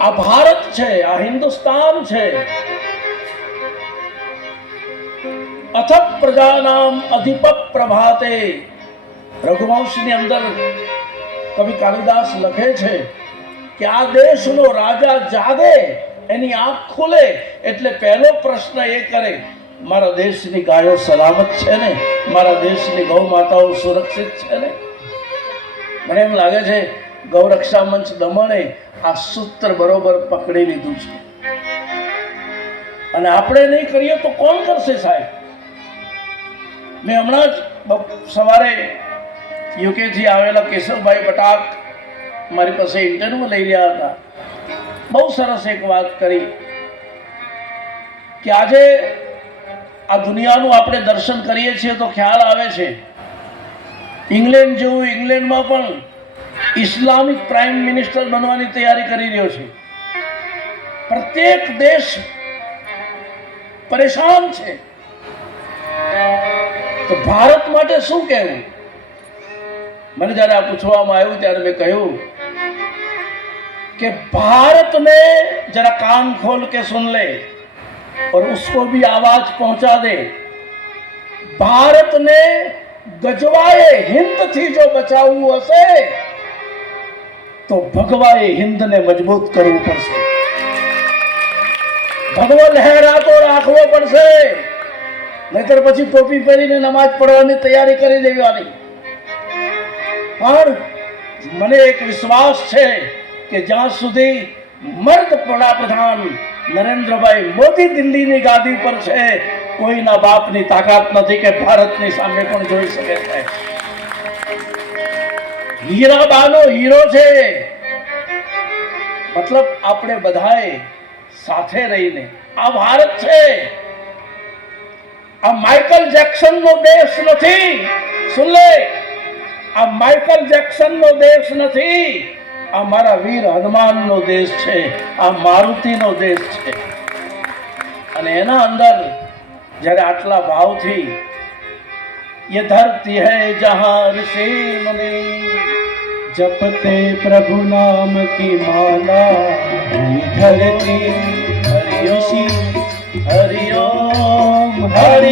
આ ભારત છે, આ હિન્દુસ્તાન છે. અથપ પ્રજાનામ અધિપ પ્રભાતે. રઘુવંશની અંદર કવિ કાલિદાસ લખે છે કે આ દેશનો રાજા જાગે, એની આંખ ખુલે એટલે પહેલો પ્રશ્ન એ કરે, મારા દેશની ગાયો સલામત છે ને, મારા દેશની ગૌ માતાઓ સુરક્ષિત છે ને. મને એમ લાગે છે ગૌરક્ષા મંચ દમણે આ સૂત્ર બરોબર પકડી લીધું છે, અને આપણે નહીં કરીએ તો કોણ કરશે સાહેબ? મેં હમણાં જ સવારે યુકેથી આવેલા કેશવભાઈ બટાક મારી પાસે ઇન્ટરવ્યુ લઈ રહ્યા હતા. બહુ સરસ એક વાત કરી કે આજે આ દુનિયાનું આપણે દર્શન કરીએ છીએ તો ખ્યાલ આવે છે ઇંગ્લેન્ડ જેવું, ઇંગ્લેન્ડમાં પણ ઇસ્લામિક પ્રાઇમ મિનિસ્ટર બનવાની તૈયારી કરી રહ્યો છે. પ્રત્યેક દેશ પરેશાન છે. તો ભારત માટે શું કહેવું? મને જ્યારે આ પૂછવામાં આવ્યું ત્યારે મેં કહ્યું कि भारत में जरा कान खोल के सुन ले और उसको भी आवाज पहुंचा दे. भारत ने गजवाए हिंद थी जो बचाવું હશે તો ભગવાએ હિંદને મજબૂત કરવું પડશે. ભગવો લહેરાતો રાખવો પડશે, નહીતર પછી ટોપી પહેરીને નમાજ પઢવાની તૈયારી કરી દેવાની. પણ મને એક વિશ્વાસ છે કે જ્યાં સુધી મર્દ વડાપ્રધાન નરેન્દ્રભાઈ મોદી દિલ્હીની ગાદી પર છે, કોઈના બાપની તાકાત નથી કે ભારતની સામે પણ જોઈ શકે છે. હીરાબાનો હીરો છે. મતલબ આપણે બધાએ સાથે રહીને, આ ભારત છે, આ માઇકલ જેક્સન નો દેશ નથી. સુન લે, આ માઇકલ જેક્સન નો દેશ નથી, આ મારા વીર હનુમાન નો દેશ છે, આ મારુતિ નો દેશ છે. અને એના અંદર જ્યારે આટલા ભાવથી ये धरती है जहाँ ऋषि मुनि जपते प्रभु नाम की माला, धरती हरिओम हरिओम हरि